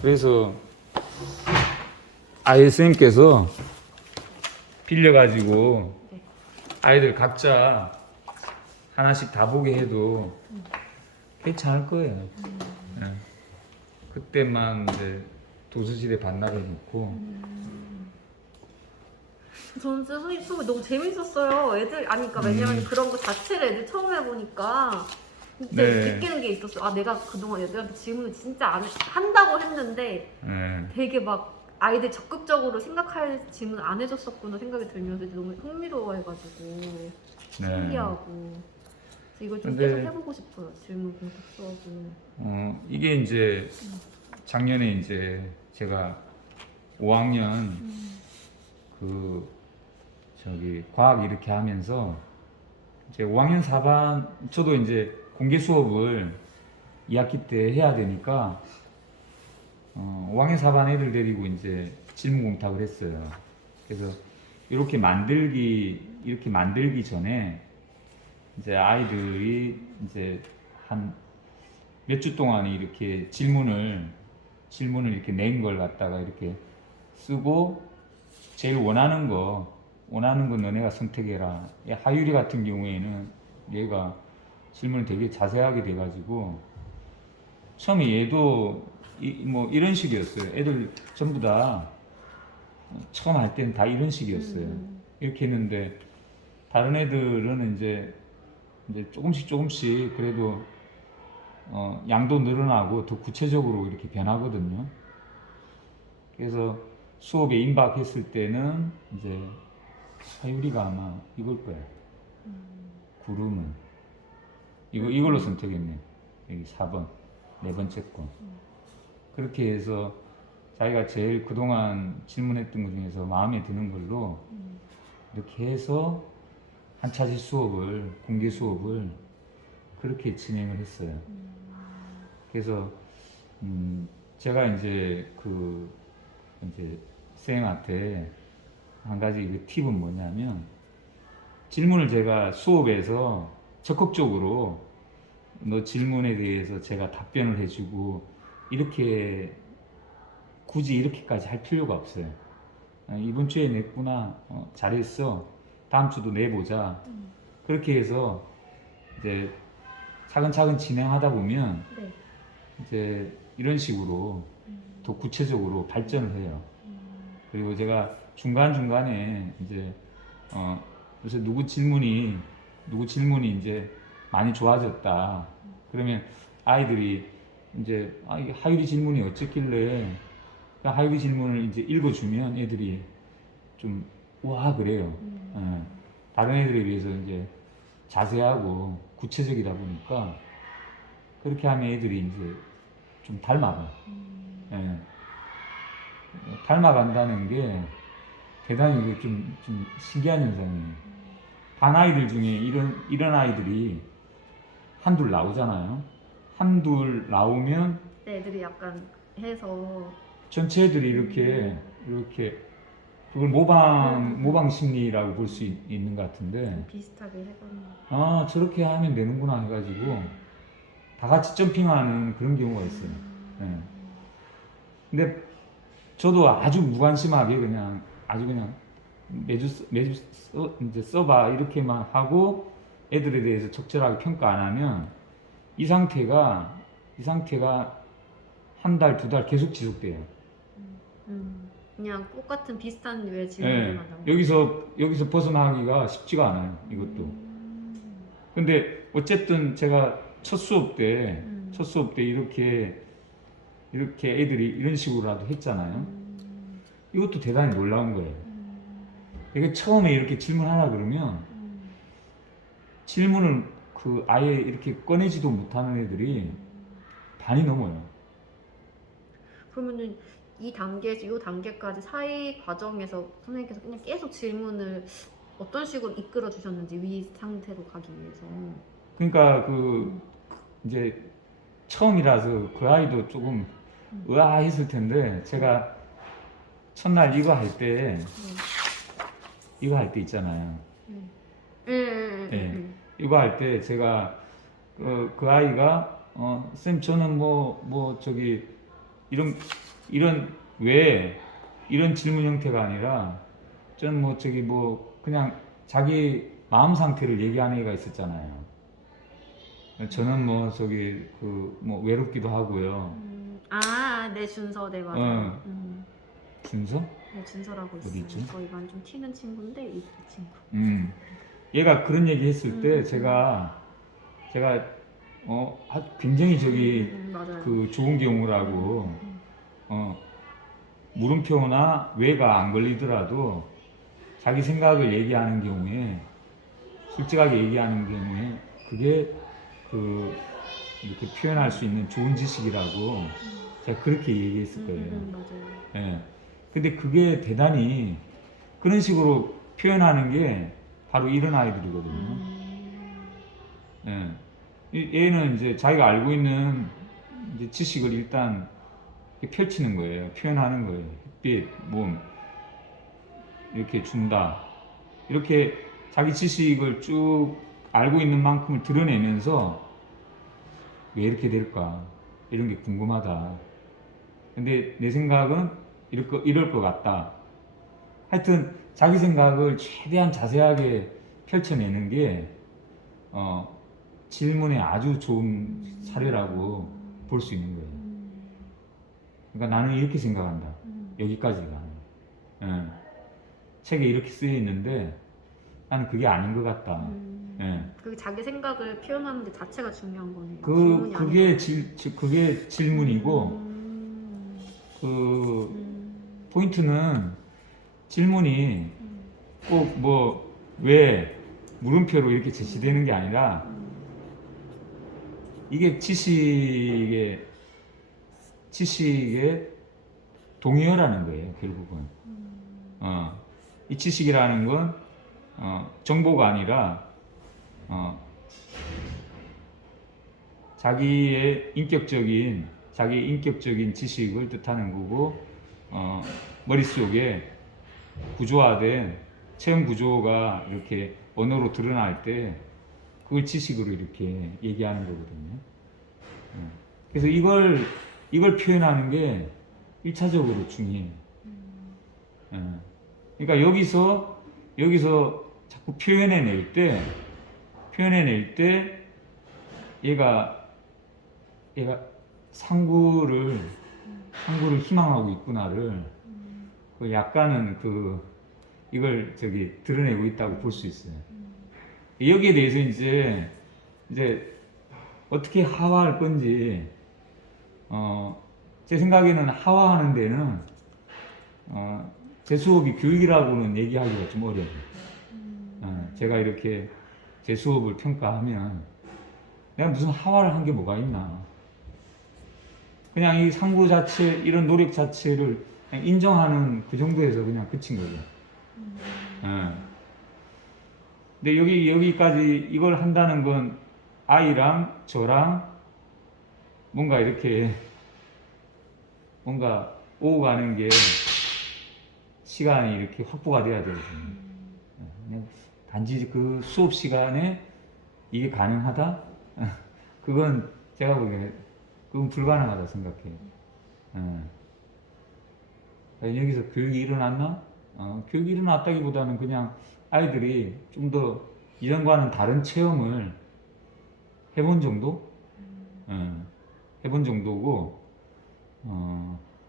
그래서 ISM께서 빌려가지고 네. 아이들 각자 하나씩 다 보게 해도 괜찮을 거예요. 예. 그때만 이제 도서실에 반납을 놓고. 저는 진짜 선생님 수업이 너무 재밌었어요. 애들 아니 그러니까 왜냐면 그런 거 자체를 애들 처음 해보니까 진짜 네. 느끼는 게 있었어요. 아 내가 그동안 애들한테 질문을 진짜 안 한다고 했는데 예. 되게 막 아이들 적극적으로 생각할 질문 안 해줬었구나 생각이 들면서 이제 너무 흥미로워해가지고 신기하고 그래서 이걸 좀 근데- 계속 해보고 싶어요. 질문 공식 수업을. 이게 이제 작년에 이제 제가 5학년 그 저기 과학 이렇게 하면서 이제 5학년 4반 저도 이제 공개 수업을 2학기 때 해야 되니까 5학년 4반 애들 데리고 이제 질문 공탁을 했어요. 그래서 이렇게 만들기 전에 이제 아이들이 이제 한 몇 주 동안 이렇게 질문을 이렇게 낸 걸 갖다가 이렇게 쓰고 제일 원하는 거 너네가 선택해라. 하유리 같은 경우에는 얘가 질문을 되게 자세하게 돼가지고 처음에 얘도 뭐 이런 식이었어요. 애들 전부 다 처음 할 때는 다 이런 식이었어요. 이렇게 했는데 다른 애들은 이제 조금씩 그래도 양도 늘어나고 더 구체적으로 이렇게 변하거든요. 그래서 수업에 임박했을 때는 이제 하유리가 아마 이걸 거야. 구름은 이걸로 선택했네. 여기 4번 네 번째 거. 그렇게 해서 자기가 제일 그동안 질문했던 것 중에서 마음에 드는 걸로 이렇게 해서 한 차지 수업을 공개 수업을 그렇게 진행을 했어요. 그래서 제가 이제 이제 쌤한테 한 가지 그 팁은 뭐냐면 질문을 제가 수업에서 적극적으로 너 질문에 대해서 제가 답변을 해주고 이렇게 굳이 이렇게까지 할 필요가 없어요. 이번 주에 냈구나, 잘했어, 다음 주도 내보자. 그렇게 해서 이제 차근차근 진행하다 보면 네. 이제 이런 식으로 더 구체적으로 발전을 해요. 그리고 제가 중간중간에 이제 요새 누구 질문이 이제 많이 좋아졌다. 그러면 아이들이 이제 이 하유리 질문이 어쨌길래 그 하유리 질문을 이제 읽어주면 애들이 좀 와 그래요. 예. 다른 애들에 비해서 이제 자세하고 구체적이다 보니까 그렇게 하면 애들이 이제 좀 닮아가. 예. 닮아간다는 게 대단히 이거 좀 신기한 현상이에요. 반 아이들 중에 이런 아이들이 한둘 나오잖아요. 한둘 나오면 네, 애들이 약간 해서 전체 애들이 이렇게 그걸 모방 심리라고 볼 수 있는 것 같은데, 비슷하게 해가는. 아 저렇게 하면 되는구나 해가지고 다 같이 점핑하는 그런 경우가 있어요. 예. 근데 저도 아주 무관심하게 그냥 매주 이제 써봐 이렇게만 하고 애들에 대해서 적절하게 평가 안 하면 이 상태가 한 달, 두 달 계속 지속돼요. 그냥 똑같은 비슷한 류의 예. 질문들만 나오고. 여기서 벗어나기가 쉽지가 않아요. 이것도. 근데 어쨌든 제가 첫 수업 때 이렇게 애들이 이런 식으로라도 했잖아요. 이것도 대단히 놀라운 거예요. 이게 처음에 이렇게 질문하라 그러면 질문을 아예 이렇게 꺼내지도 못하는 애들이 반이 넘어요. 그러면은 이 단계에서 이 단계까지 사이 과정에서 선생님께서 그냥 계속 질문을 어떤 식으로 이끌어 주셨는지 위 상태로 가기 위해서. 그러니까 이제 처음이라서 그 아이도 조금 의아했을 텐데 제가 첫날 이거 할 때 있잖아요. 예. 이거 할 때 제가 그 아이가 쌤 저는 뭐 저기 이런 이런 왜 이런 질문 형태가 아니라 저는 뭐 저기 뭐 그냥 자기 마음 상태를 얘기하는 애가 있었잖아요. 저는 뭐 저기 그 뭐 외롭기도 하고요. 네, 준서, 네, 맞아요. 어. 준서? 네, 준서라고 어디 있어요. 있지? 저희반 좀 튀는 친구인데, 이 친구. 얘가 그런 얘기 했을 때 제가 굉장히 저기 맞아요. 그 좋은 경우라고 물음표나 왜가 안 걸리더라도 자기 생각을 얘기하는 경우에 솔직하게 얘기하는 경우에 그게 그 이렇게 표현할 수 있는 좋은 지식이라고 제가 그렇게 얘기했을 거예요. 맞아요. 예. 근데 그게 대단히 그런 식으로 표현하는 게 바로 이런 아이들이거든요. 예. 얘는 이제 자기가 알고 있는 이제 지식을 일단 이렇게 펼치는 거예요. 표현하는 거예요. 햇빛, 몸, 이렇게 준다. 이렇게 자기 지식을 쭉 알고 있는 만큼을 드러내면서 왜 이렇게 될까? 이런 게 궁금하다. 근데 내 생각은 이럴 것 같다. 하여튼 자기 생각을 최대한 자세하게 펼쳐내는 게 질문에 아주 좋은 사례라고 볼 수 있는 거예요. 그러니까 나는 이렇게 생각한다. 여기까지가. 예. 책에 이렇게 쓰여 있는데 나는 그게 아닌 것 같다. 예. 그 자기 생각을 표현하는 게 자체가 중요한 거네요. 그게 질문이고 그 포인트는 질문이 꼭 뭐 왜 물음표로 이렇게 제시되는 게 아니라 이게 지식의 동의어라는 거예요. 결국은 이 지식이라는 건 정보가 아니라 자기의 인격적인 지식을 뜻하는 거고 머릿속에 구조화된 체험 구조가 이렇게 언어로 드러날 때 그걸 지식으로 이렇게 얘기하는 거거든요. 그래서 이걸 표현하는 게 1차적으로 중요해요. 그러니까 여기서 자꾸 표현해낼 때 얘가 상구를 희망하고 있구나를 그 약간은 이걸 저기 드러내고 있다고 볼 수 있어요. 여기에 대해서 이제 어떻게 하화할 건지 제 생각에는 하화하는 데는 제 수업이 교육이라고는 얘기하기가 좀 어려워요. 제가 이렇게 제 수업을 평가하면 내가 무슨 하화를 한 게 뭐가 있나. 그냥 이 상구 자체, 이런 노력 자체를 그냥 인정하는 그 정도에서 그냥 그친 거죠. 근데 여기까지 이걸 한다는 건 아이랑 저랑 뭔가 이렇게 오고 가는 게 시간이 이렇게 확보가 돼야 되거든요. 단지 그 수업 시간에 이게 가능하다? 그건 제가 보기에는 그건 불가능하다 생각해요. 여기서 교육이 일어났나? 교육이 일어났다기보다는 그냥 아이들이 좀 더 이전과는 다른 체험을 해본 정도? 해본 정도고,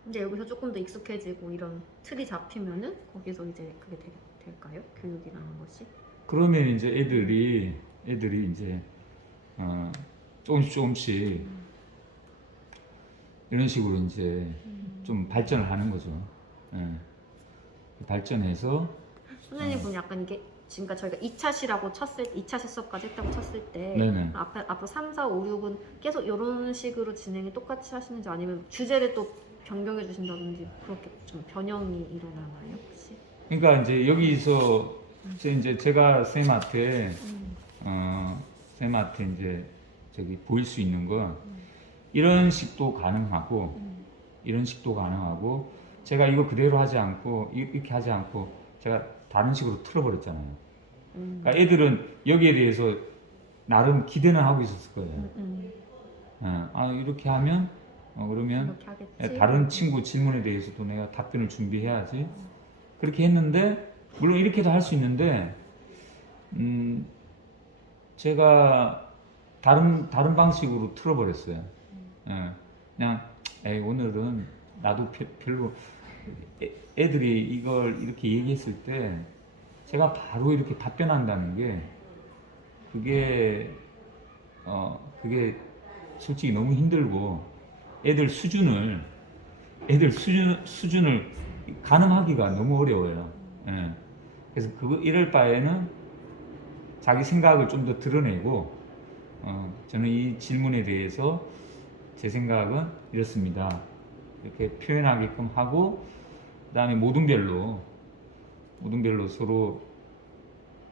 이제 여기서 조금 더 익숙해지고 이런 틀이 잡히면은 거기서 이제 그게 될까요? 교육이라는 것이? 그러면 이제 애들이 이제 조금씩 이런 식으로 이제 좀 발전을 하는 거죠. 발전해서 선생님 보면 약간 이게 지금까지 저희가 2차 시라고 2차 실습까지 했다고 쳤을 때 네네. 앞으로 3, 4, 5, 6은 계속 이런 식으로 진행이 똑같이 하시는지 아니면 주제를 또 변경해 주신다든지 그렇게 좀 변형이 일어나나요 혹시? 그러니까 이제 여기서 이제 제가 쌤한테 이제 저기 보일 수 있는 건 이런 식도 가능하고 이런 식도 가능하고 제가 이거 그대로 하지 않고 이렇게 하지 않고 제가 다른 식으로 틀어버렸잖아요. 그러니까 애들은 여기에 대해서 나름 기대는 하고 있었을 거예요. 이렇게 하면 그러면 이렇게 하겠지. 다른 친구 질문에 대해서도 내가 답변을 준비해야지. 그렇게 했는데 물론 이렇게도 할 수 있는데 제가 다른 방식으로 틀어버렸어요. 예, 그냥 에이, 오늘은 나도 별로 애들이 이걸 이렇게 얘기했을 때 제가 바로 이렇게 답변한다는 게 그게 솔직히 너무 힘들고 애들 수준을 가늠하기가 너무 어려워요. 예. 그래서 이럴 바에는 자기 생각을 좀 더 드러내고 저는 이 질문에 대해서 제 생각은 이렇습니다. 이렇게 표현하게끔 하고 그 다음에 모둠별로 서로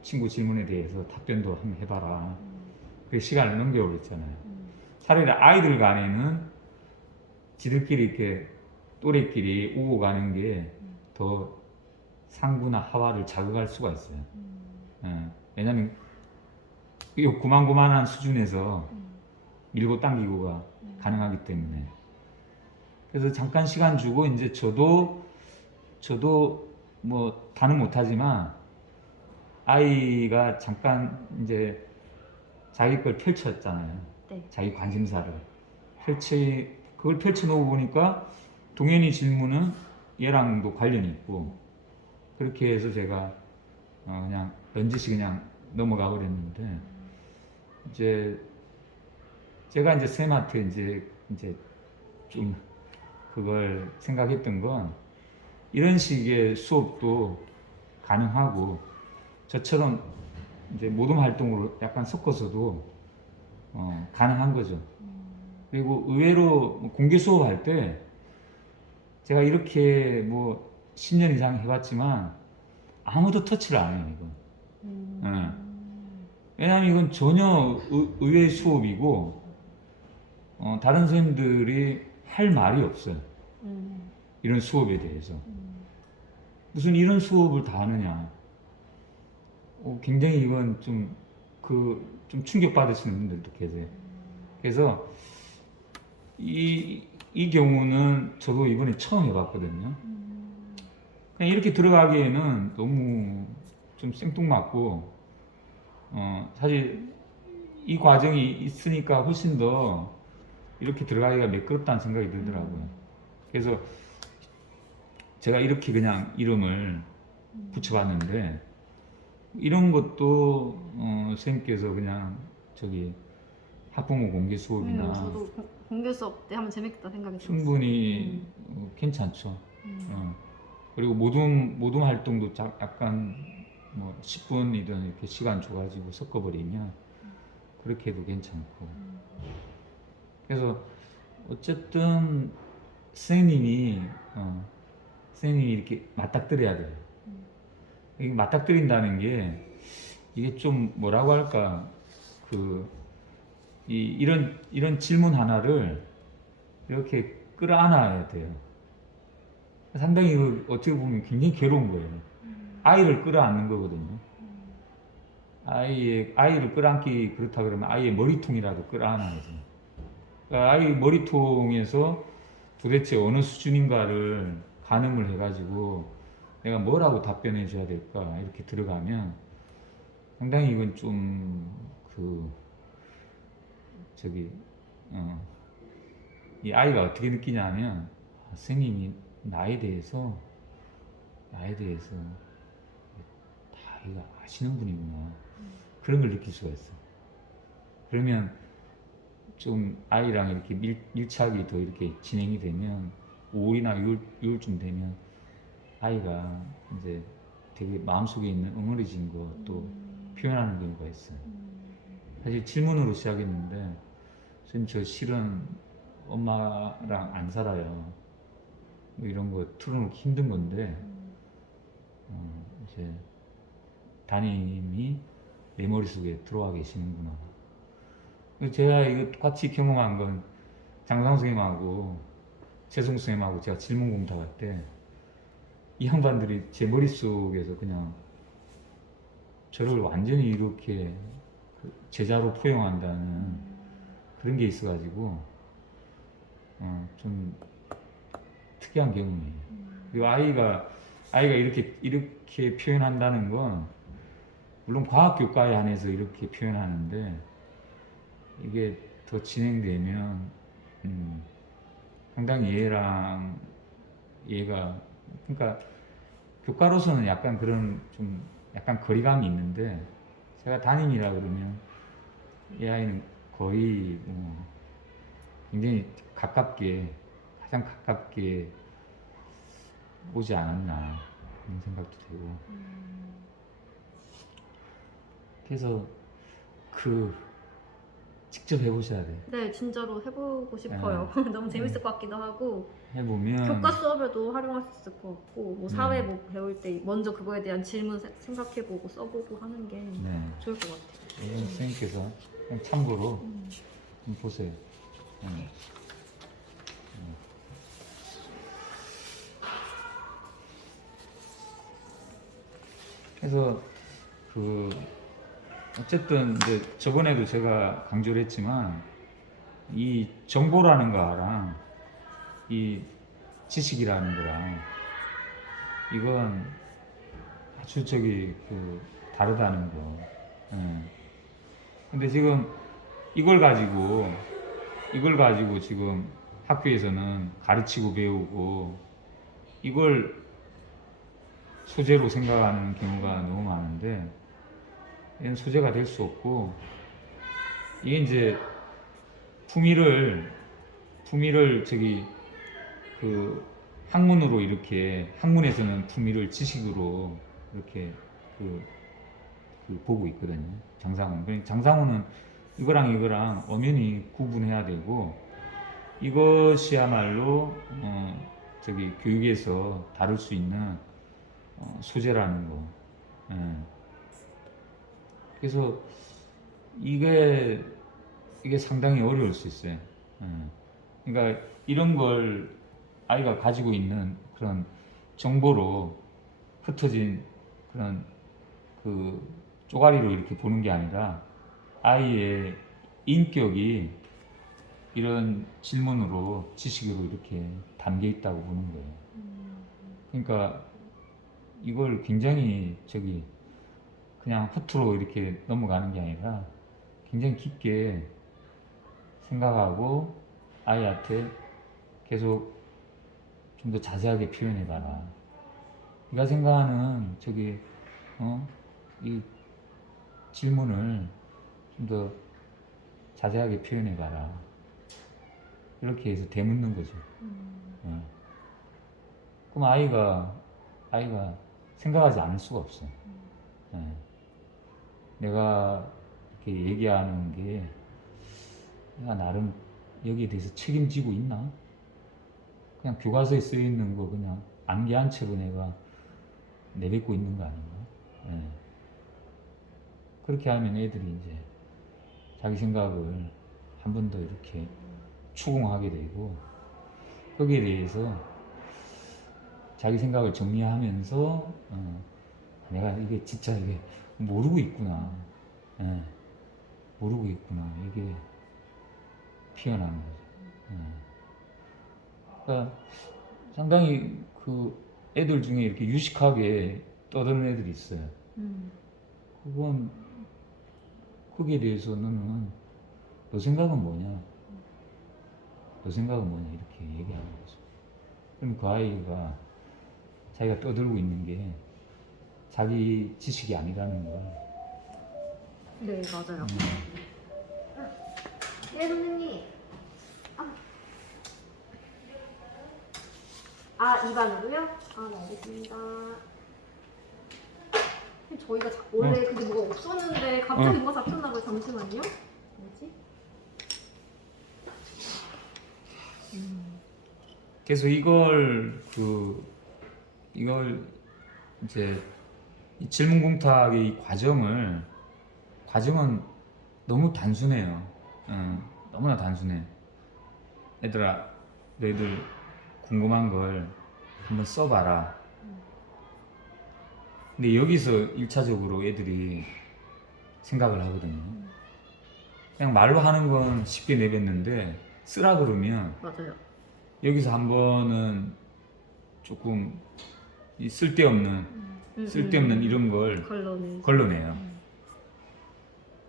친구 질문에 대해서 답변도 한번 해봐라. 그 시간을 넘겨버렸잖아요. 차라리 아이들 간에는 지들끼리 이렇게 또래끼리 오고 가는 게 더 상부나 하와를 자극할 수가 있어요. 왜냐면 이 고만고만한 수준에서 밀고 당기고가 가능하기 때문에. 그래서 잠깐 시간 주고 이제 저도 뭐 다는 못하지만 아이가 잠깐 이제 자기 걸 펼쳤잖아요. 네. 자기 관심사를 그걸 펼쳐놓고 보니까 동현이 질문은 얘랑도 관련이 있고 그렇게 해서 제가 그냥 넌지시 그냥 넘어가 버렸는데 이제 제가 이제 쌤한테 이제 좀 그걸 생각했던 건 이런 식의 수업도 가능하고 저처럼 이제 모둠 활동으로 약간 섞어서도 가능한 거죠. 그리고 의외로 공개 수업할 때 제가 이렇게 뭐 10년 이상 해봤지만 아무도 터치를 안 해요, 이건. 예. 왜냐하면 이건 전혀 의외의 수업이고 다른 선생님들이 할 말이 없어요. 이런 수업에 대해서. 무슨 이런 수업을 다 하느냐. 굉장히 이건 좀 충격받으시는 분들도 계세요. 그래서 이 경우는 저도 이번에 처음 해봤거든요. 그냥 이렇게 들어가기에는 너무 좀 생뚱맞고, 사실 이 과정이 있으니까 훨씬 더 이렇게 들어가기가 매끄럽다는 생각이 들더라고요. 그래서 제가 이렇게 그냥 이름을 붙여봤는데, 이런 것도 선생님께서 그냥 저기 학부모 공개 수업이나 저도 공개 수업 때 하면 재밌겠다 생각이 들었어요. 충분히 괜찮죠. 그리고 모둠 활동도 약간 뭐 10분이든 이렇게 시간 줘가지고 섞어버리면 그렇게 해도 괜찮고. 그래서 어쨌든 선생님이 이렇게 맞닥뜨려야 돼요. 이게 맞닥뜨린다는 게 이게 좀 뭐라고 할까 이런 질문 하나를 이렇게 끌어안아야 돼요. 상당히 어떻게 보면 굉장히 괴로운 거예요. 아이를 끌어안는 거거든요. 아이를 끌어안기 그렇다 그러면 아이의 머리통이라도 끌어안아야죠. 그러니까 아이 머리통에서 도대체 어느 수준인가를 가늠을 해가지고 내가 뭐라고 답변해 줘야 될까 이렇게 들어가면 상당히 이건 좀 이 아이가 어떻게 느끼냐면 선생님이 나에 대해서 다 이거 아시는 분이구나 그런 걸 느낄 수가 있어. 그러면 좀 아이랑 이렇게 밀착이 더 이렇게 진행이 되면 5월이나 6월쯤 되면 아이가 이제 되게 마음속에 있는 응어리진 것도 표현하는 경우가 있어요. 사실 질문으로 시작했는데 선생님 저 실은 엄마랑 안 살아요. 뭐 이런 거 틀어놓기 힘든 건데 이제 담임이 내 머릿속에 들어와 계시는구나. 제가 이거 똑같이 경험한 건 장상 선생님하고 최송 선생님하고 제가 질문 공탁할 때 이 양반들이 제 머릿속에서 그냥 저를 완전히 이렇게 제자로 포용한다는 그런 게 있어가지고 좀 특이한 경험이에요. 그리고 아이가 이렇게 표현한다는 건 물론 과학 교과에 한해서 이렇게 표현하는데 이게 더 진행되면 상당히 얘가 그러니까 교과로서는 약간 그런 좀 약간 거리감이 있는데 제가 담임이라 그러면 이 아이는 거의 뭐 굉장히 가장 가깝게 오지 않았나 그런 생각도 들고 그래서 직접 해보셔야 돼요. 네, 진짜로 해보고 싶어요. 너무 재밌을 것 같기도 하고 해보면 교과 수업에도 활용할 수 있을 것 같고 뭐 사회 뭐 배울 때 먼저 그거에 대한 질문 생각해보고 써보고 하는 게 네. 좋을 것 같아요. 이건 선생님께서 그냥 참고로 좀 보세요. 그래서 어쨌든 이제 저번에도 제가 강조를 했지만 이 정보라는 거랑 이 지식이라는 거랑 이건 아주 다르다는 거. 예. 근데 지금 이걸 가지고 지금 학교에서는 가르치고 배우고 이걸 소재로 생각하는 경우가 너무 많은데 이건 소재가 될 수 없고 이게 이제 품위를 학문으로 이렇게 학문에서는 품위를 지식으로 이렇게 보고 있거든요. 장상훈은 이거랑 엄연히 구분해야 되고 이것이야말로 교육에서 다룰 수 있는 소재라는 거. 예. 그래서 이게 상당히 어려울 수 있어요. 예. 그러니까 이런 걸 아이가 가지고 있는 그런 정보로 흩어진 그런 쪼가리로 이렇게 보는 게 아니라 아이의 인격이 이런 질문으로 지식으로 이렇게 담겨 있다고 보는 거예요. 그러니까 이걸 굉장히 그냥 허투루 이렇게 넘어가는 게 아니라 굉장히 깊게 생각하고 아이한테 계속 좀 더 자세하게 표현해봐라. 네가 생각하는 이 질문을 좀 더 자세하게 표현해봐라. 이렇게 해서 되묻는 거죠. 그럼 아이가 생각하지 않을 수가 없어. 내가 이렇게 얘기하는 게 내가 나름 여기에 대해서 책임지고 있나? 그냥 교과서에 쓰여 있는 거 그냥 암기한 채로 내가 내뱉고 있는 거 아닌가? 그렇게 하면 애들이 이제 자기 생각을 한 번 더 이렇게 추궁하게 되고 거기에 대해서 자기 생각을 정리하면서 내가 이게 진짜 이게 모르고 있구나. 모르고 있구나. 이게 피어나는 거죠. 그러니까 상당히 애들 중에 이렇게 유식하게 떠드는 애들이 있어요. 그건 거기에 대해서 너는 너 생각은 뭐냐? 너 생각은 뭐냐? 이렇게 얘기하는 거죠. 그럼 그 아이가 자기가 떠들고 있는 게 자기 지식이 아니라는 걸. 네, 맞아요. 네, 선생님. 이 반으로요? 네, 알겠습니다. 저희가 원래 그게 뭐가 없었는데 갑자기 뭐가 잡혔나 봐요. 잠시만요. 뭐지? 그래서 이걸 이제 이 질문 공탁의 이 과정은 너무 단순해요. 너무나 단순해. 얘들아, 너희들 궁금한 걸 한번 써봐라. 근데 여기서 1차적으로 애들이 생각을 하거든요. 그냥 말로 하는 건 쉽게 내뱉는데 쓰라 그러면 맞아요. 여기서 한 번은 조금 이 쓸데없는 이런 걸 걸러내요.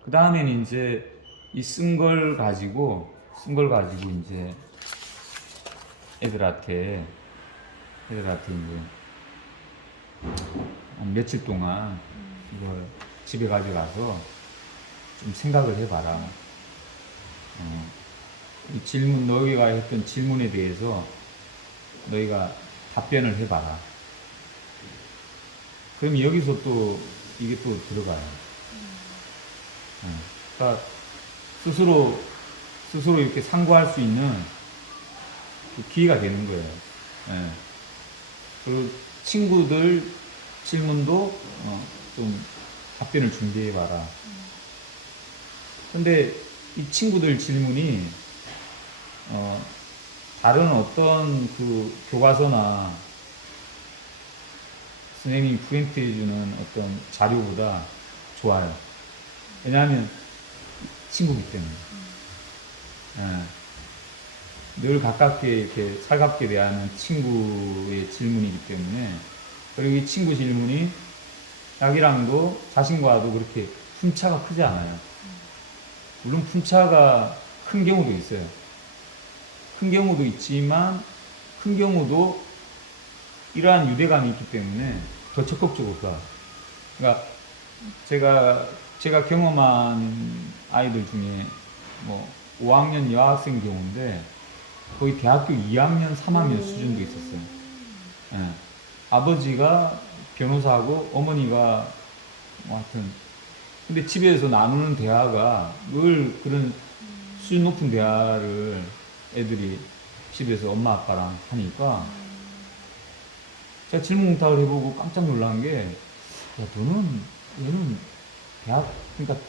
그 다음에는 이제 이 쓴 걸 가지고 이제 애들한테 이제 며칠 동안 이걸 집에 가져가서 좀 생각을 해봐라. 이 질문, 너희가 했던 질문에 대해서 너희가 답변을 해봐라. 그럼 여기서 또 이게 또 들어가요. 그러니까 스스로 이렇게 상고할 수 있는 그 기회가 되는 거예요. 예. 그리고 친구들 질문도 좀 답변을 준비해봐라. 근데 이 친구들 질문이 다른 어떤 그 교과서나 선생님이 프린트해주는 어떤 자료보다 좋아요. 왜냐하면 친구기 때문에. 예. 늘 가깝게 이렇게 살갑게 대하는 친구의 질문이기 때문에, 그리고 이 친구 질문이 자기랑도 자신과도 그렇게 품차가 크지 않아요. 물론 품차가 큰 경우도 있어요. 큰 경우도 있지만 큰 경우도 이러한 유대감이 있기 때문에 더 적극적으로 가. 그러니까 제가 경험한 아이들 중에 뭐 5학년 여학생 경우인데 거의 대학교 2학년, 3학년 수준도 있었어요. 예. 아버지가 변호사고 어머니가 뭐 하여튼, 근데 집에서 나누는 대화가 늘 그런 수준 높은 대화를 애들이 집에서 엄마 아빠랑 하니까 제가 질문응답을 해보고 깜짝 놀란 게, 야, 얘는 대학, 그러니까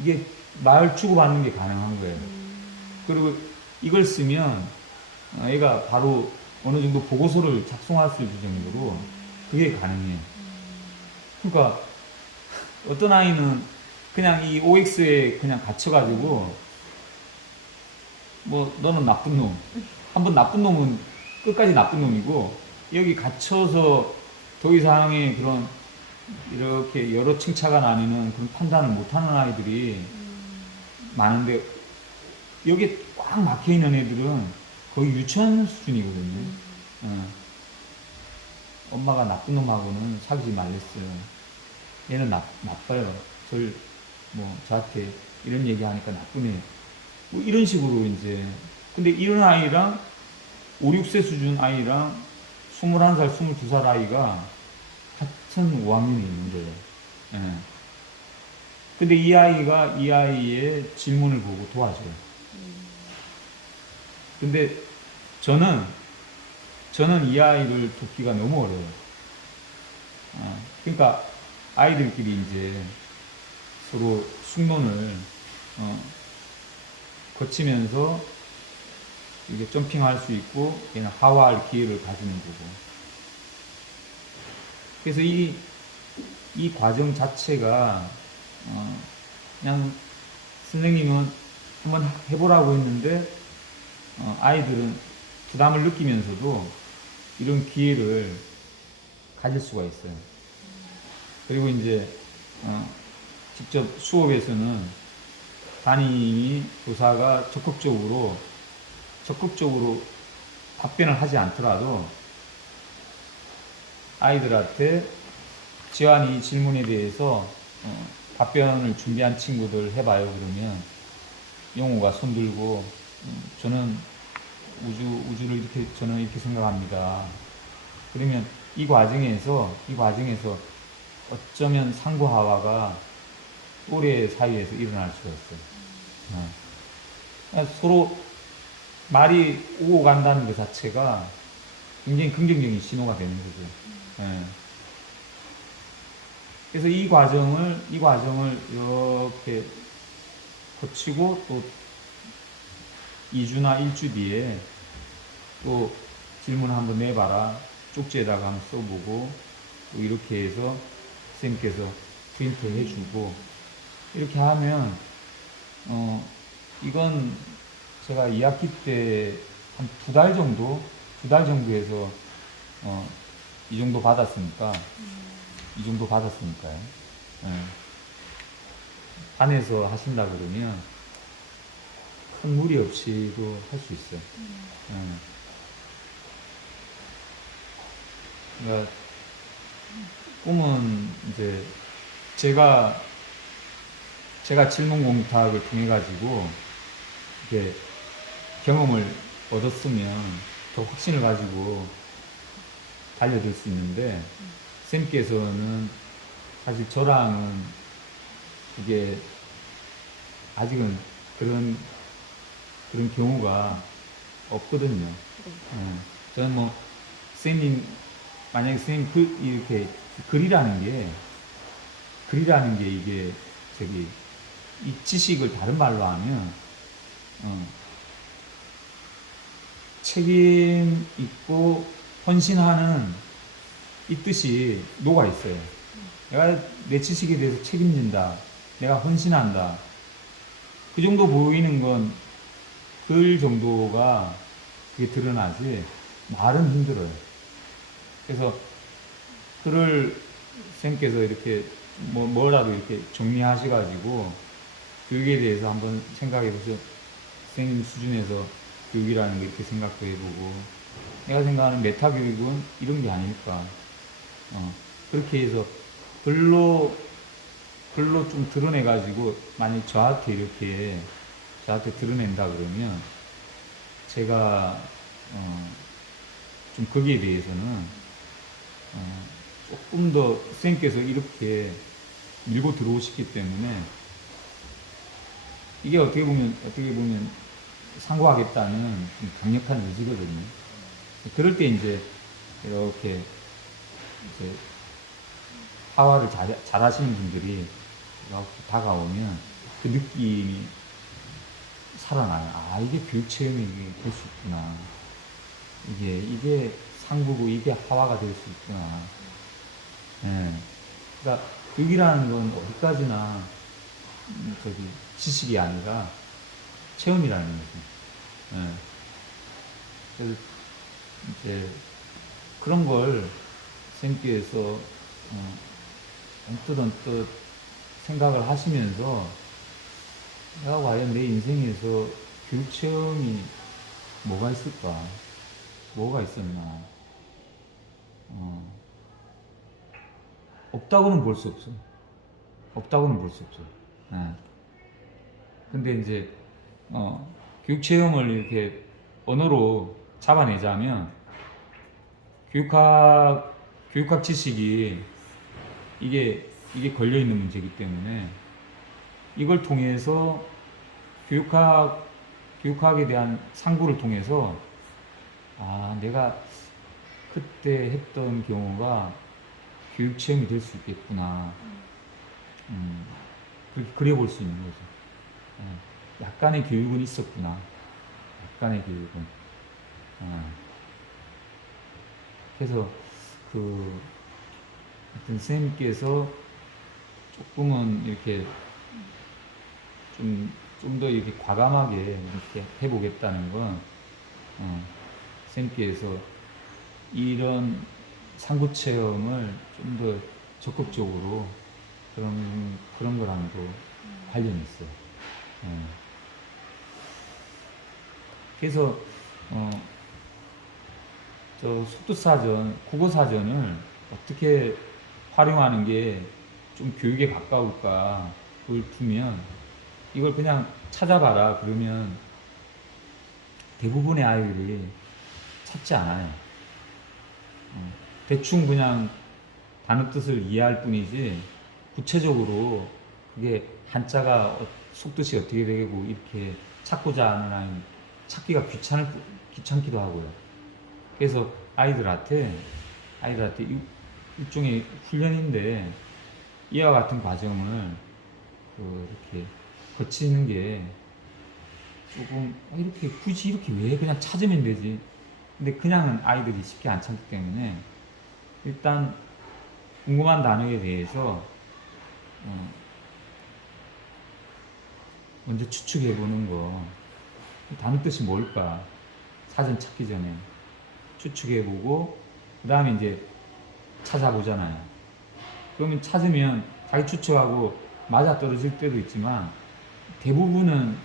이게 말 주고받는 게 가능한 거예요. 그리고 이걸 쓰면 얘가 바로 어느 정도 보고서를 작성할 수 있을 정도로 그게 가능해요. 그러니까 어떤 아이는 그냥 이 OX에 그냥 갇혀가지고 뭐 너는 나쁜 놈, 한번 나쁜 놈은 끝까지 나쁜 놈이고, 여기 갇혀서 더 이상의 그런 이렇게 여러 층차가 나뉘는 그런 판단을 못하는 아이들이 많은데, 여기에 꽉 막혀있는 애들은 거의 유치원 수준이거든요. 엄마가 나쁜 놈하고는 사귀지 말랬어요. 얘는 나빠요. 저한테 이런 얘기 하니까 나쁘네. 뭐 이런 식으로 이제. 근데 이런 아이랑 5, 6세 수준 아이랑 21살, 22살 아이가 같은 5학년에 있는 거예요. 예. 근데 이 아이가 이 아이의 질문을 보고 도와줘요. 근데 저는 이 아이를 돕기가 너무 어려워요. 그러니까 아이들끼리 이제 서로 숙론을 거치면서 이게 점핑할 수 있고 얘는 하와할 기회를 가지는 거고. 그래서 이 과정 자체가 그냥 선생님은 한번 해보라고 했는데 아이들은 부담을 느끼면서도 이런 기회를 가질 수가 있어요. 그리고 이제 직접 수업에서는 담임이 교사가 적극적으로 답변을 하지 않더라도 아이들한테 지환이 질문에 대해서 답변을 준비한 친구들 해봐요. 그러면 영호가 손들고 저는 우주를 이렇게 저는 이렇게 생각합니다. 그러면 이 과정에서 어쩌면 상부하와가 또래 사이에서 일어날 수가 있어요. 서로 말이 오고 간다는 것 자체가 굉장히 긍정적인 신호가 되는 거죠. 예. 그래서 이 과정을 이렇게 거치고 또 2주나 1주 뒤에 또 질문을 한번 내봐라. 쪽지에다가 한번 써보고 또 이렇게 해서 선생님께서 프린트 해주고 이렇게 하면 이건 제가 2학기 때 한 2달 정도, 2달 정도에서 이 정도 받았으니까, 이 정도 받았으니까요. 예. 반에서 하신다 그러면 큰 무리 없이도 할 수 있어요. 예. 그러니까 꿈은 이제 제가 질문공탁을 통해 가지고 이렇게 경험을 얻었으면 더 확신을 가지고 달려들 수 있는데 쌤께서는 사실 저랑은 이게 아직은 그런 경우가 없거든요. 예. 저는 뭐 쌤님 만약에 쌤님 이렇게 글이라는 게 이게 저기 이 지식을 다른 말로 하면 책임 있고 헌신하는 이 뜻이 녹아 있어요. 내가 내 지식에 대해서 책임진다. 내가 헌신한다. 그 정도 보이는 건 글 정도가 그게 드러나지 말은 힘들어요. 그래서 글을 쌤께서 이렇게 뭐라도 이렇게 정리하셔가지고 교육에 대해서 한번 생각해보세요. 선생님 수준에서 교육이라는 거 이렇게 생각도 해보고 내가 생각하는 메타 교육은 이런 게 아닐까. 그렇게 해서 글로 좀 드러내가지고 만약 저한테 드러낸다 그러면 제가 좀 거기에 대해서는 조금 더 선생님께서 이렇게 밀고 들어오시기 때문에 이게 어떻게 보면 상고하겠다는 좀 강력한 의지거든요. 그럴 때 이제 이렇게 이제 화화를 잘 하시는 분들이 이렇게 다가오면 그 느낌이 살아나요. 아, 이게 교육 체험이 될 수 있구나. 이게 상부고 이게 하와가 될 수 있구나. 예. 그러니까 교육이라는 건 어디까지나 지식이 아니라 체험이라는 거죠. 예. 그래서 이제 그런 걸 선생님께서 언뜻 생각을 하시면서 내가 과연 내 인생에서 교육 체험이 뭐가 있을까? 뭐가 있었나? 없다고는 볼 수 없어. 없다고는 볼 수 없어. 예. 근데 이제 교육 체험을 이렇게 언어로 잡아내자면 교육학 지식이 이게 걸려 있는 문제이기 때문에 이걸 통해서 교육학에 대한 상고를 통해서 아, 내가 그때 했던 경우가 교육 체험이 될 수 있겠구나. 그렇게 그려볼 수 있는 거죠. 예. 약간의 교육은 있었구나. 약간의 교육은. 그래서 하여튼 선생님께서 조금은 이렇게 좀 더 이렇게 과감하게 이렇게 해보겠다는 건, 선생님께서 이런 상고 체험을 좀 더 적극적으로 그런 거랑도 관련이 있어요. 그래서, 저 속도사전, 국어사전을 어떻게 활용하는 게 좀 교육에 가까울까, 그걸 두면, 이걸 그냥 찾아봐라. 그러면 대부분의 아이들이 찾지 않아요. 대충 그냥 단어 뜻을 이해할 뿐이지, 구체적으로 그게 한자가 속뜻이 어떻게 되고 이렇게 찾고자 하는 아이는 찾기가 귀찮기도 하고요. 그래서 아이들한테 일종의 훈련인데 이와 같은 과정을 이렇게 거치는 게 조금 이렇게 굳이 이렇게 왜 그냥 찾으면 되지. 근데 그냥은 아이들이 쉽게 안 찾기 때문에 일단 궁금한 단어에 대해서 먼저 추측해 보는 거. 단어 뜻이 뭘까? 사전 찾기 전에 추측해보고 그 다음에 이제 찾아보잖아요. 그러면 찾으면 자기 추측하고 맞아 떨어질 때도 있지만 대부분은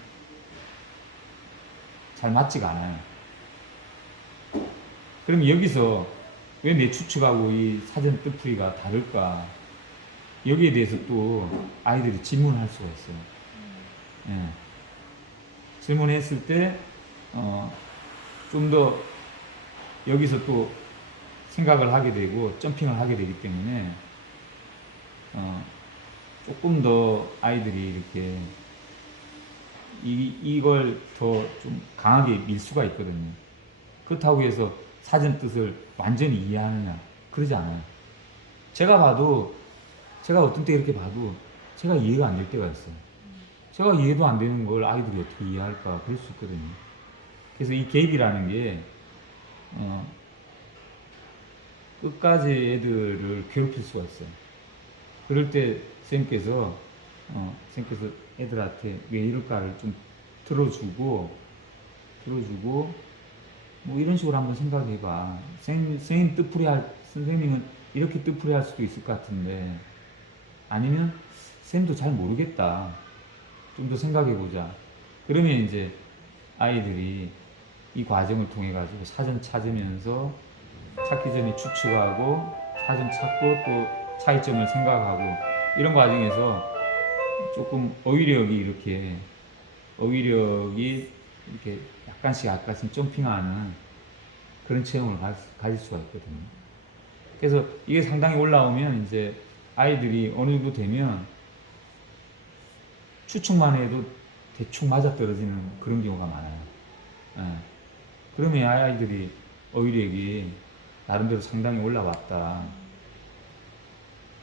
잘 맞지가 않아요. 그럼 여기서 왜 내 추측하고 이 사전 뜻풀이가 다를까? 여기에 대해서 또 아이들이 질문을 할 수가 있어요. 예. 질문했을 때, 좀 더 여기서 또 생각을 하게 되고 점핑을 하게 되기 때문에, 조금 더 아이들이 이렇게 이걸 더 좀 강하게 밀 수가 있거든요. 그렇다고 해서 사전 뜻을 완전히 이해하느냐? 그러지 않아요. 제가 봐도, 제가 어떤 때 이렇게 봐도 제가 이해가 안 될 때가 있어요. 제가 이해도 안 되는 걸 아이들이 어떻게 이해할까? 그럴 수 있거든요. 그래서 이 개입이라는 게, 끝까지 애들을 괴롭힐 수가 있어요. 그럴 때 쌤께서 애들한테 왜 이럴까를 좀 들어주고 뭐 이런 식으로 한번 생각해봐. 선생님 선생님은 이렇게 뜻풀이 할 수도 있을 것 같은데 아니면 쌤도 잘 모르겠다. 좀 더 생각해보자. 그러면 이제 아이들이 이 과정을 통해 가지고 사전 찾으면서 찾기 전에 추측하고 사전 찾고 또 차이점을 생각하고 이런 과정에서 조금 어휘력이 이렇게 약간씩 점핑하는 그런 체험을 가질 수가 있거든요. 그래서 이게 상당히 올라오면 이제 아이들이 어느 정도 되면 추측만 해도 대충 맞아떨어지는 그런 경우가 많아요. 예. 그러면 아이들이 어휘력이 나름대로 상당히 올라왔다.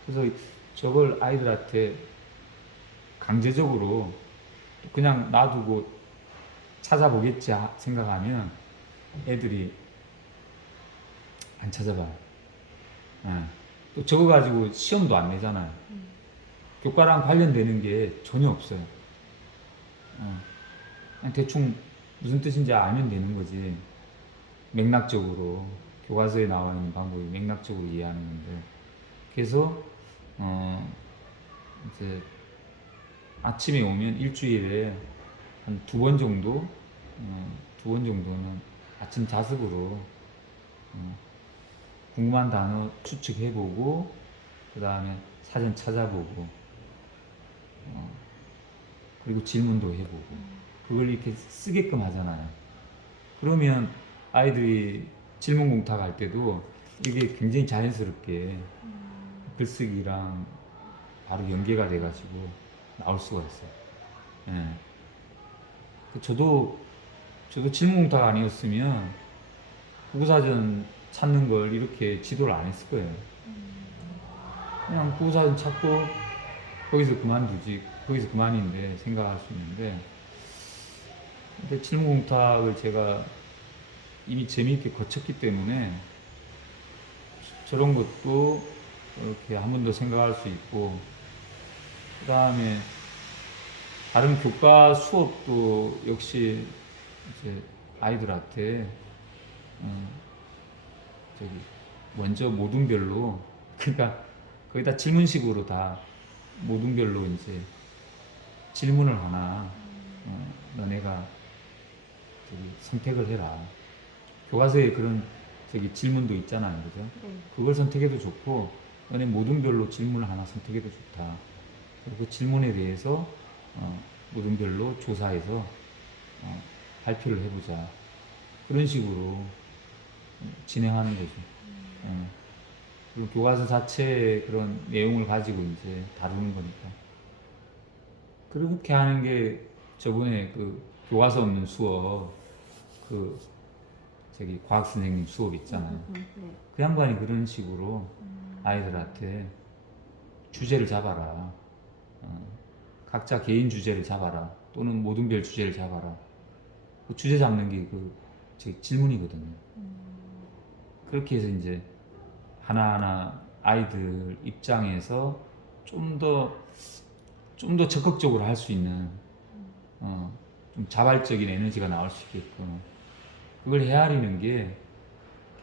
그래서 저걸 아이들한테 강제적으로 그냥 놔두고 찾아보겠지 생각하면 애들이 안 찾아봐요. 예. 또 저거 가지고 시험도 안 내잖아요. 교과랑 관련되는 게 전혀 없어요. 그냥 대충 무슨 뜻인지 알면 되는 거지. 맥락적으로 교과서에 나와 있는 방법이 맥락적으로 이해하는 건데. 그래서 이제 아침에 오면 일주일에 한 2번 정도, 2번 정도는 아침 자습으로 궁금한 단어 추측해보고 그 다음에 사전 찾아보고 그리고 질문도 해보고 그걸 이렇게 쓰게끔 하잖아요. 그러면 아이들이 질문 공탁할 때도 이게 굉장히 자연스럽게 글쓰기랑 바로 연계가 돼가지고 나올 수가 있어요. 예. 저도 질문 공탁 아니었으면 국어사전 찾는 걸 이렇게 지도를 안 했을 거예요. 그냥 국어사전 찾고 거기서 그만두지, 거기서 그만인데 생각할 수 있는데, 근데 질문공탁을 제가 이미 재미있게 거쳤기 때문에 저런 것도 이렇게 한 번 더 생각할 수 있고, 그 다음에 다른 교과 수업도 역시 이제 아이들한테 저기 먼저 모둠별로 그러니까 거기다 질문식으로 다 모둠별로 이제 질문을 하나 너네가 저기 선택을 해라. 교과서에 그런 저기 질문도 있잖아요, 그죠? 그걸 선택해도 좋고 너네 모둠별로 질문을 하나 선택해도 좋다. 그리고 그 질문에 대해서 모둠별로 조사해서 발표를 해보자. 그런 식으로 진행하는 거죠. 그리고 교과서 자체의 그런 내용을 가지고 이제 다루는 거니까. 그렇게 하는 게 저번에 그 교과서 없는 수업, 그 저기 과학 선생님 수업 있잖아요. 네. 그 양반이 그런 식으로 아이들한테 주제를 잡아라. 각자 개인 주제를 잡아라. 또는 모든별 주제를 잡아라. 그 주제 잡는 게 그 질문이거든요. 그렇게 해서 이제 하나하나 아이들 입장에서 좀 더 적극적으로 할 수 있는 좀 자발적인 에너지가 나올 수 있게끔 그걸 헤아리는 게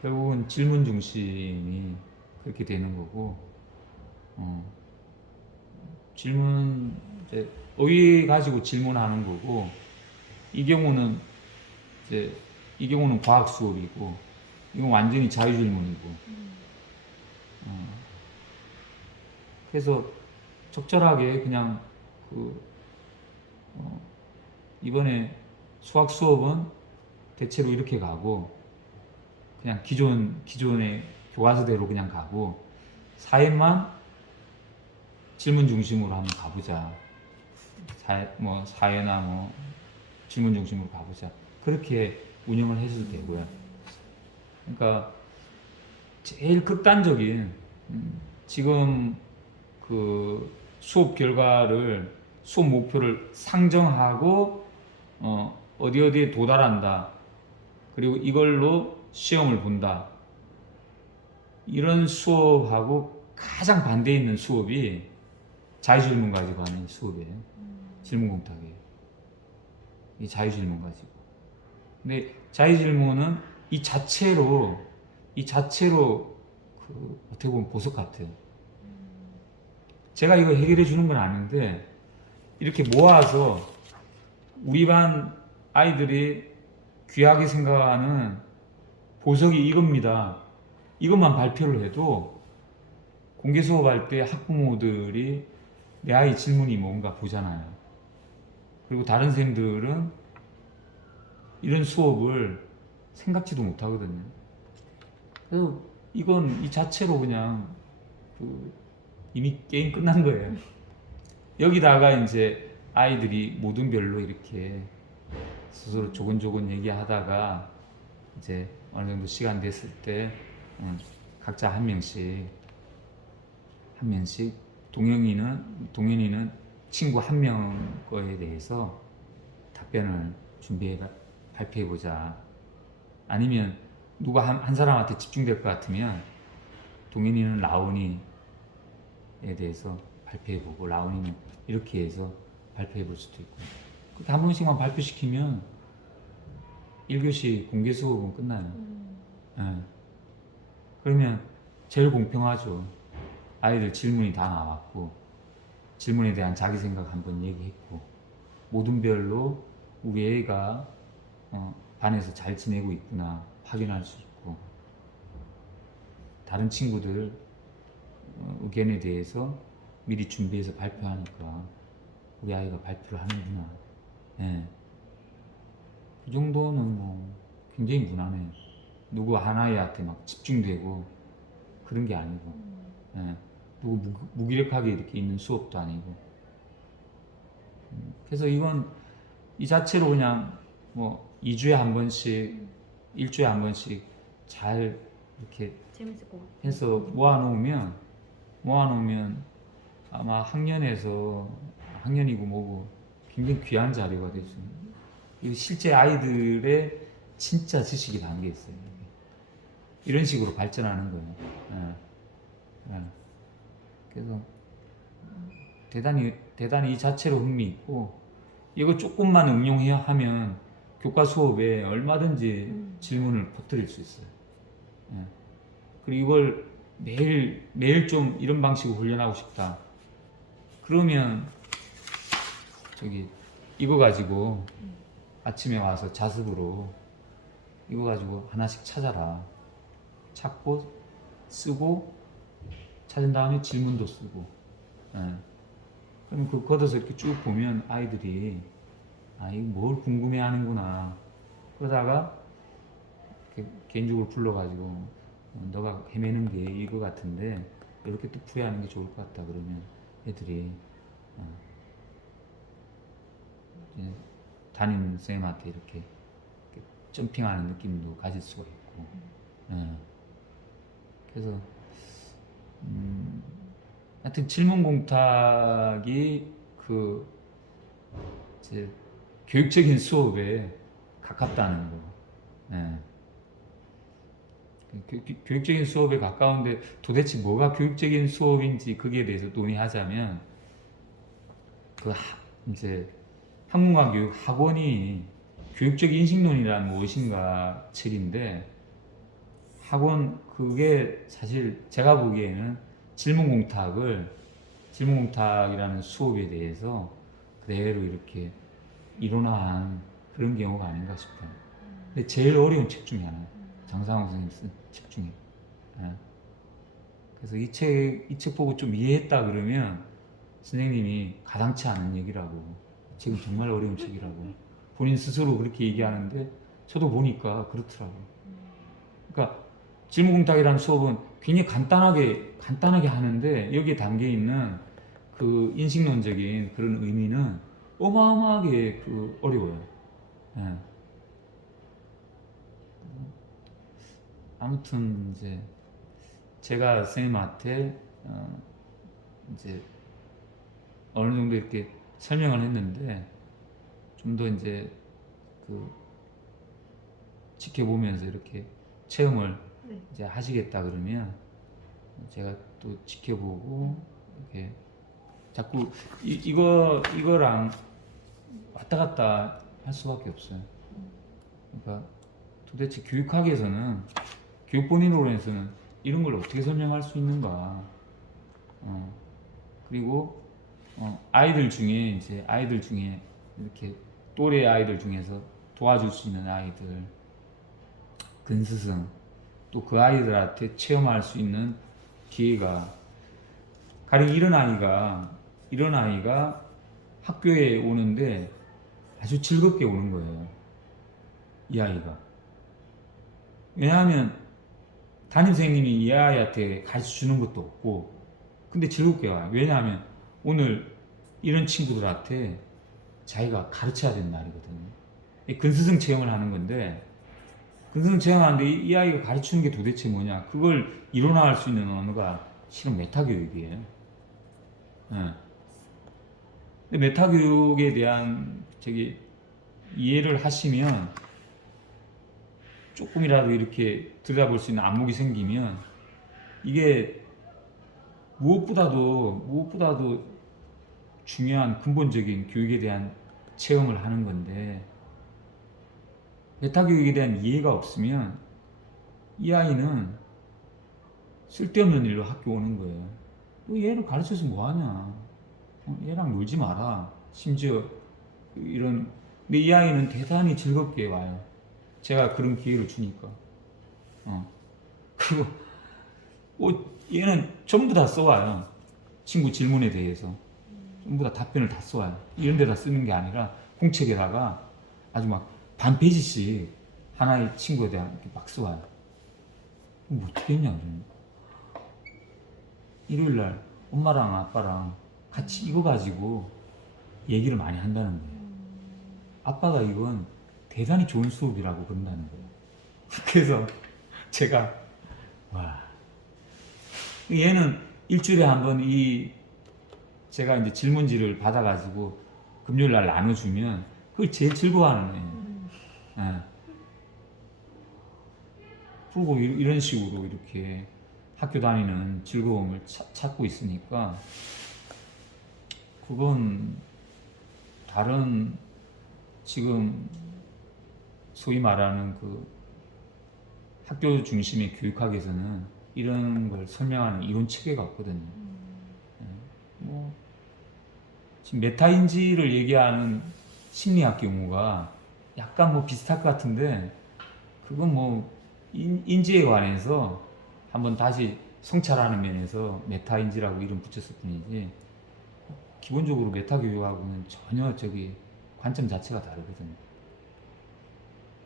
결국은 질문 중심이 그렇게 되는 거고, 질문, 이제 의의 가지고 질문하는 거고, 이 경우는 이제 이 경우는 과학 수업이고, 이건 완전히 자유 질문이고, 그래서 적절하게 그냥 그 이번에 수학 수업은 대체로 이렇게 가고, 그냥 기존의 교과서대로 그냥 가고, 사회만 질문 중심으로 한번 가보자. 사회나 뭐 질문 중심으로 가보자. 그렇게 운영을 해줘도 되고요. 그러니까 제일 극단적인 지금 그 수업 결과를 수업 목표를 상정하고 어디에 도달한다. 그리고 이걸로 시험을 본다. 이런 수업하고 가장 반대에 있는 수업이 자유질문 가지고 하는 수업이에요. 질문공탁이에요. 이 자유질문 가지고. 근데 자유질문은 이 자체로 그 어떻게 보면 보석 같아요. 제가 이거 해결해 주는 건 아닌데 이렇게 모아서 우리 반 아이들이 귀하게 생각하는 보석이 이겁니다. 이것만 발표를 해도 공개 수업할 때 학부모들이 내 아이 질문이 뭔가 보잖아요. 그리고 다른 선생님들은 이런 수업을 생각지도 못하거든요. 그래서 이건 이 자체로 그냥 이미 게임 끝난 거예요. 여기다가 이제 아이들이 모든 별로 이렇게 스스로 조곤조곤 얘기하다가 이제 어느 정도 시간 됐을 때 각자 한 명씩 동현이는 친구 한 명 거에 대해서 답변을 준비해 발표해 보자. 아니면 누가 한 사람한테 집중될 것 같으면 동현이는 라온이에 대해서 발표해 보고 라온이는 이렇게 해서 발표해 볼 수도 있고. 그렇게 한 번씩만 발표시키면 1교시 공개 수업은 끝나요. 네. 그러면 제일 공평하죠. 아이들 질문이 다 나왔고 질문에 대한 자기 생각 한번 얘기했고 모든 별로 우리 애가 반에서 잘 지내고 있구나 확인할 수 있고 다른 친구들 의견에 대해서 미리 준비해서 발표하니까 우리 아이가 발표를 하는구나. 네. 그 정도는 뭐 굉장히 무난해요. 누구 하나한테 막 집중되고 그런 게 아니고 네. 누구 무기력하게 이렇게 있는 수업도 아니고 그래서 이건 이 자체로 그냥 뭐 2주에 한 번씩 1주에 한 번씩 잘 이렇게 재밌을 것 같아요. 해서 모아놓으면 아마 학년이고 뭐고 굉장히 귀한 자료가 될 수 있는 이 실제 아이들의 진짜 지식이 담겨 있어요. 이런 식으로 발전하는 거예요. 네. 그래서 대단히 이 자체로 흥미있고 이거 조금만 응용해야 하면 교과 수업에 얼마든지 질문을 퍼뜨릴 수 있어요. 네. 그리고 이걸 매일 좀 이런 방식으로 훈련하고 싶다. 그러면 이거 가지고 아침에 와서 자습으로 이거 가지고 하나씩 찾아라. 찾고 쓰고 찾은 다음에 질문도 쓰고. 예. 그럼 그 걷어서 이렇게 쭉 보면 아이들이 이거 뭘 궁금해하는구나. 그러다가 개인적으로 불러가지고 너가 헤매는 게 이거 같은데 이렇게 또 풀이하는 게 좋을 것 같다. 그러면 애들이 담임 쌤한테 이렇게 점핑하는 느낌도 가질 수가 있고. 예. 그래서 하여튼 질문 공탁이 이제 교육적인 수업에 가깝다는 거. 예. 교육적인 수업에 가까운데 도대체 뭐가 교육적인 수업인지 거기에 대해서 논의하자면 이제 학문과교육 학원이 교육적 인식론이란 무엇인가 책인데 학원 그게 사실 제가 보기에는 질문공탁이라는 수업에 대해서 그대로 이렇게 일원화한 그런 경우가 아닌가 싶어요. 근데 제일 어려운 책 중에 하나예요. 장상호 선생님 쓴 책 중에. 예. 그래서 이 책 보고 좀 이해했다 그러면 선생님이 가당치 않은 얘기라고. 책은 정말 어려운 책이라고. 본인 스스로 그렇게 얘기하는데 저도 보니까 그렇더라고요. 그러니까 질문공탁이라는 수업은 굉장히 간단하게 하는데 여기에 담겨 있는 그 인식론적인 그런 의미는 어마어마하게 그 어려워요. 예. 아무튼 이제 제가 선생님한테 이제 어느 정도 이렇게 설명을 했는데 좀 더 이제 그 지켜보면서 이렇게 체험을 네. 이제 하시겠다 그러면 제가 또 지켜보고 이렇게 자꾸 이거랑 왔다 갔다 할 수밖에 없어요. 그러니까 도대체 교육학에서는 교육본인으로서는 이런 걸 어떻게 설명할 수 있는가? 그리고 아이들 중에 이렇게 또래 아이들 중에서 도와줄 수 있는 아이들, 근스승, 또 그 아이들한테 체험할 수 있는 기회가 가령 이런 아이가 학교에 오는데 아주 즐겁게 오는 거예요. 이 아이가. 왜냐하면 담임 선생님이 이 아이한테 가르쳐 주는 것도 없고 근데 즐겁게 와요. 왜냐하면 오늘 이런 친구들한테 자기가 가르쳐야 되는 날이거든요. 근스승 체험을 하는 건데 근스승 체험하는데 이 아이가 가르치는 게 도대체 뭐냐? 그걸 이론화할 수 있는 언어가 실은 메타교육이에요. 네. 근데 메타교육에 대한 이해를 하시면 조금이라도 이렇게 들여다볼 수 있는 안목이 생기면 이게 무엇보다도 중요한 근본적인 교육에 대한 체험을 하는 건데 메타교육에 대한 이해가 없으면 이 아이는 쓸데없는 일로 학교 오는 거예요. 너 얘를 가르쳐서 뭐하냐? 얘랑 놀지 마라. 심지어 근데 이 아이는 대단히 즐겁게 와요. 제가 그런 기회를 주니까. 그리고 얘는 전부 다 써와요. 친구 질문에 대해서. 전부 다 답변을 다 써와요. 이런 데다 쓰는 게 아니라 공책에다가 아주 막 반 페이지씩 하나의 친구에 대한 이렇게 막 써와요. 뭐 어떻게 했냐, 그러면. 일요일날 엄마랑 아빠랑 같이 이거 가지고 얘기를 많이 한다는 거예요. 아빠가 이건 대단히 좋은 수업이라고 그런다는 거예요. 그래서 제가 얘는 일주일에 한 번 제가 이제 질문지를 받아가지고 금요일 날 나눠주면 그걸 제일 즐거워하는 거예요. 예. 그리고 이런 식으로 이렇게 학교 다니는 즐거움을 찾고 있으니까 그건 다른 지금 소위 말하는 그 학교 중심의 교육학에서는 이런 걸 설명하는 이론 체계가 없거든요. 지금 메타인지를 얘기하는 심리학 경우가 약간 비슷할 것 같은데 그건 인지에 관해서 한번 다시 성찰하는 면에서 메타인지라고 이름 붙였을 뿐이지 기본적으로 메타교육하고는 전혀 관점 자체가 다르거든요.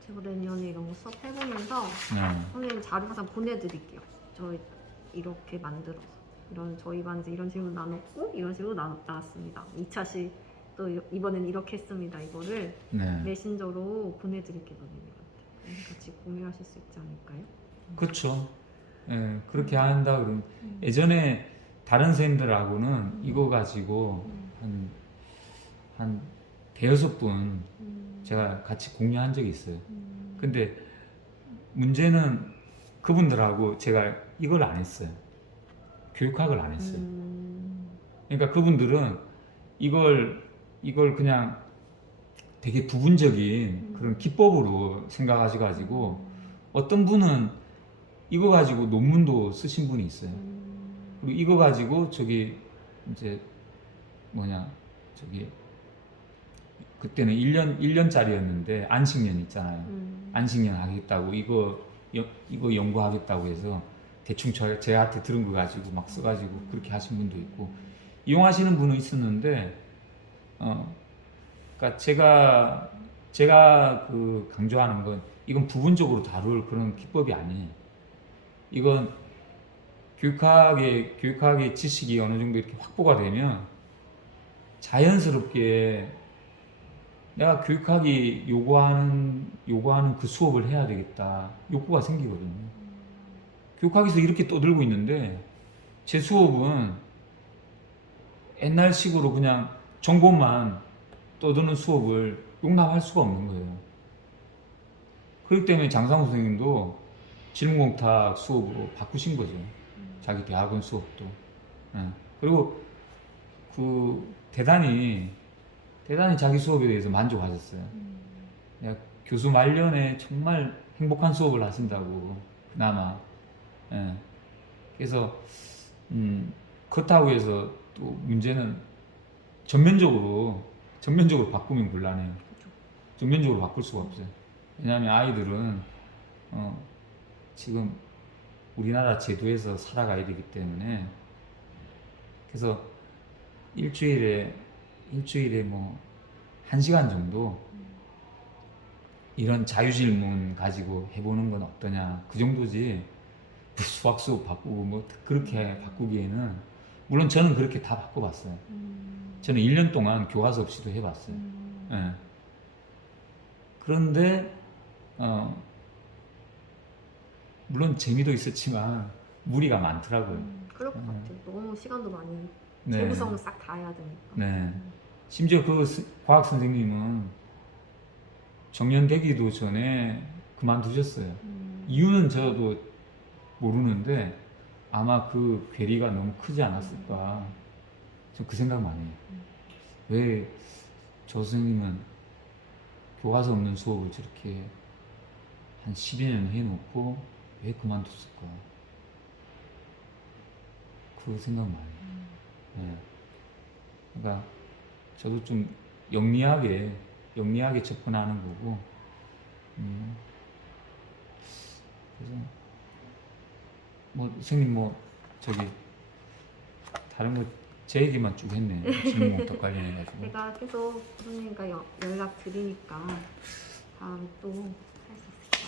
제가 내년에 이런 거 수업 해보면서 선생님 자료 항상 보내드릴게요. 저희 이렇게 만들어서 저희 반에서 이런 식으로 나눴고 이런 식으로 나눴습니다. 2차시 또 이번엔 이렇게 했습니다. 이거를 메신저로 보내드릴게요. 선생님한테 같이 공유하실 수 있지 않을까요? 그렇죠. 예, 그렇게 한다 그러면 예전에 다른 선생님들하고는 이거 가지고 한 대여섯 분 제가 같이 공유한 적이 있어요. 근데 문제는 그분들하고 제가 이걸 안 했어요. 교육학을 안 했어요. 그러니까 그분들은 이걸 그냥 되게 부분적인 그런 기법으로 생각하셔가지고 어떤 분은 이거 가지고 논문도 쓰신 분이 있어요. 그리고 이거 가지고 저기 이제 뭐냐 저기 그때는 1년짜리였는데 안식년 있잖아요. 안식년 하겠다고 이거 연구하겠다고 해서 대충 제한테 들은 거 가지고 막 써가지고 그렇게 하신 분도 있고 이용하시는 분은 있었는데 그러니까 제가 그 강조하는 건 이건 부분적으로 다룰 그런 기법이 아니에요. 이건 교육학의 지식이 어느 정도 이렇게 확보가 되면 자연스럽게 내가 교육학이 요구하는 그 수업을 해야 되겠다 욕구가 생기거든요. 교육학에서 이렇게 떠들고 있는데 제 수업은 옛날식으로 그냥 정보만 떠드는 수업을 용납할 수가 없는 거예요. 그렇기 때문에 장상우 선생님도 질문공탁 수업으로 바꾸신 거죠. 자기 대학원 수업도. 그리고 그 대단히 자기 수업에 대해서 만족하셨어요. 교수 말년에 정말 행복한 수업을 하신다고 그나마. 그래서 그렇다고 해서 또 문제는 전면적으로 바꾸면 곤란해요. 전면적으로 바꿀 수가 없어요. 왜냐하면 아이들은 지금 우리나라 제도에서 살아가야 되기 때문에 그래서 일주일에 뭐 1시간 정도 이런 자유질문 가지고 해보는 건 어떠냐 그 정도지 수학 수업 바꾸고 뭐 그렇게 바꾸기에는 물론 저는 그렇게 다 바꿔봤어요. 저는 1년 동안 교과서 없이도 해봤어요. 그런데 물론 재미도 있었지만 무리가 많더라고요. 그럴 것 같아요. 너무 시간도 많이 네. 재구성을 싹 다 해야 되니까. 네. 심지어 그 과학 선생님은 정년되기도 전에 그만두셨어요. 이유는 저도 모르는데 아마 그 괴리가 너무 크지 않았을까. 저 그 생각 많이 해요. 왜 저 선생님은 교과서 없는 수업을 저렇게 한 12년 해놓고 왜 그만뒀을까. 그 생각 많이 해요. 네. 그러니까 저도 좀 영리하게 접근하는 거고, 그래서 뭐 선생님 뭐 저기 다른 거 제 얘기만 쭉 했네. 질문부터 관련해가지고. 제가 계속 교수님과 연락 드리니까 다음에 또